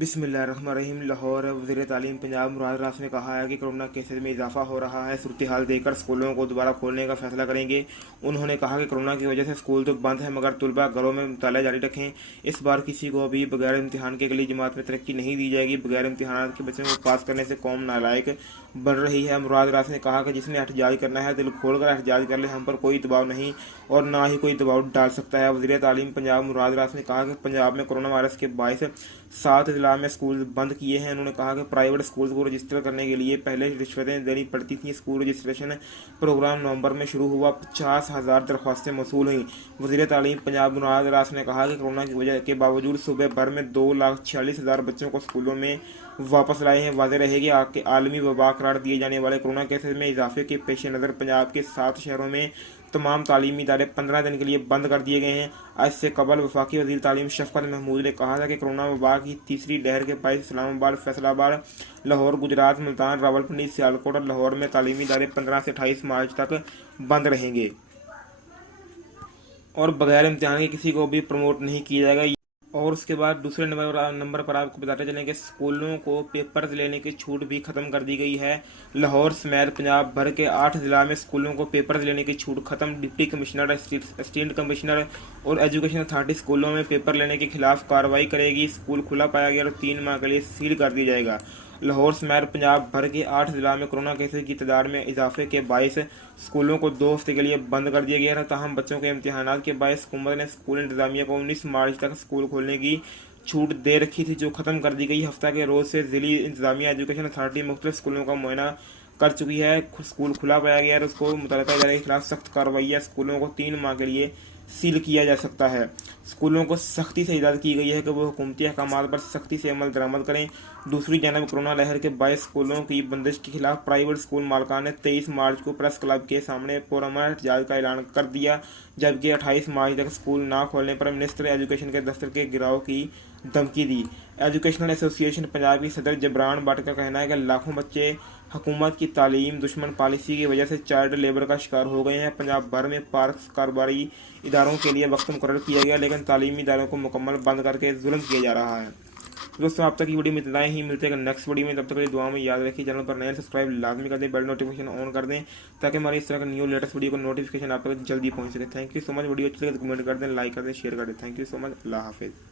बिस्मिल्लाहिर्रहमानिर्रहीम। लाहौर वज़ीर तालीम पंजाब मुराद रास ने कहा है कि कोरोना केसेज में इजाफा हो रहा है, सूरत हाल देखकर स्कूलों को दोबारा खोलने का फैसला करेंगे। उन्होंने कहा कि कोरोना की वजह से स्कूल तो बंद है मगर तलबा घरों में मुताला जारी रखें। इस बार किसी को भी बगैर इम्तिहान के अगली जमात में तरक्की नहीं दी जाएगी। बगैर इम्तिहान के बच्चों को पास करने से कौम नालायक बन रही है। मुराद रास ने कहा कि जिसने एहतजाज करना है दिल खोल कर एहतजाज कर ले, हम पर कोई दबाव नहीं और ना ही कोई दबाव डाल सकता है। वज़ीर तालीम पंजाब मुराद रास ने कहा कि पंजाब में कोरोना वायरस के बायस 7 जिला में स्कूल बंद किए हैं। उन्होंने कहा कि प्राइवेट स्कूल को रजिस्टर करने के लिए पहले रिश्वतें देनी पड़ती थीं। स्कूल रजिस्ट्रेशन प्रोग्राम नवंबर में शुरू हुआ, 50,000 दरख्वास्तें मौसूल हुई। वज़ीर तालीम पंजाब मुराद रास ने कहा कि कोरोना की वजह के बावजूद सूबे भर में 2,46,000 बच्चों को स्कूलों में वापस लाए हैं। वाज़ेह रहे कि आलमी वबा करार दिए जाने वाले कोरोना केसेज में इजाफे के पेश नज़र पंजाब के 7 शहरों में तमाम तालीमी इदारे 15 दिन के लिए बंद कर दिए गए हैं। आज से कबल वफाकी वज़ीर तालीम शफ़क़त महमूद ने कहा था कि कोरोना वबा की तीसरी लहर के बायस इस्लामाबाद, फैसलाबाद, लाहौर, गुजरात, मुल्तान, रावलपिंडी, सियालकोट और लाहौर में तालीमी इदारे 15 से 28 मार्च तक बंद रहेंगे और बगैर इम्तिहान के किसी को भी प्रमोट नहीं किया जाएगा। और उसके बाद दूसरे नंबर पर आपको बताते चलें कि स्कूलों को पेपर्स लेने की छूट भी ख़त्म कर दी गई है। लाहौर समेत पंजाब भर के 8 ज़िला में स्कूलों को पेपर्स लेने की छूट ख़त्म। डिप्टी कमिश्नर, असिस्टेंट कमिश्नर और एजुकेशन अथॉरिटी स्कूलों में पेपर लेने के खिलाफ कार्रवाई करेगी। स्कूल खुला पाया गया और 3 माह के लिए सील कर दिया जाएगा। लाहौर समेत पंजाब भर के 8 ज़िला में कोरोना केसेज की तादाद में इजाफे के बायस स्कूलों को 2 हफ्ते के लिए बंद कर दिया गया था। ताहम बच्चों के इम्तिहानात के बायस हुकूमत ने स्कूल इंतजामिया को 19 मार्च तक स्कूल खोलने की छूट दे रखी थी, जो ख़त्म कर दी गई। हफ्ता के रोज़ से ज़िली इंतजामिया एजुकेशन अथॉरिटी मुख्तलिफ स्कूलों का मुआयना कर चुकी है। स्कूल खुला पाया गया है और उसको मुतल्लिका इदारे के खिलाफ सख्त कार्रवाई। स्कूलों को 3 माह के लिए सील किया जा सकता है। स्कूलों को सख्ती से हिदायत की गई है कि वो हुकूमती अहकामात पर सख्ती से अमल दरामद करें। दूसरी जानब कोरोना लहर के बायस स्कूलों की बंदिश के खिलाफ प्राइवेट स्कूल मालकान ने 23 मार्च को प्रेस क्लब के सामने पुरअमन एहतजाज का ऐलान कर दिया, जबकि 28 मार्च तक स्कूल ना खोलने पर मिनिस्टर एजुकेशन के दफ्तर के गिराव की धमकी दी। एजुकेशनल एसोसिएशन पंजाब की सदर जबरान भट्ट का कहना है कि लाखों बच्चे हुकूमत की तालीम दुश्मन पॉलिसी की वजह से चाइल्ड लेबर का शिकार हो गए हैं। पंजाब भर में पार्क कारोबारी इदारों के लिए वक्त मुकर्रर किया गया, लेकिन तालीमी इदारों को मुकम्मल बंद करके जुल्म किया जा रहा है। दोस्तों, आप तक की वीडियो में इतना ही। मिलते हैं नेक्स्ट वीडियो में, तब तक के लिए दुआ में याद रखिए। चैनल पर नए सब्सक्राइब लाजमी कर दें, बेल नोटिफिकेशन ऑन कर दें ताकि हमारी इस तरह का न्यू लेटेस्ट वीडियो को नोटिफिकेशन आप तक जल्दी पहुंच सके। Thank you so much. Video अच्छी लगे तो कमेंट कर दें, लाइक कर दें, शेयर कर दें। Thank you so much. अल्लाह हाफिज़।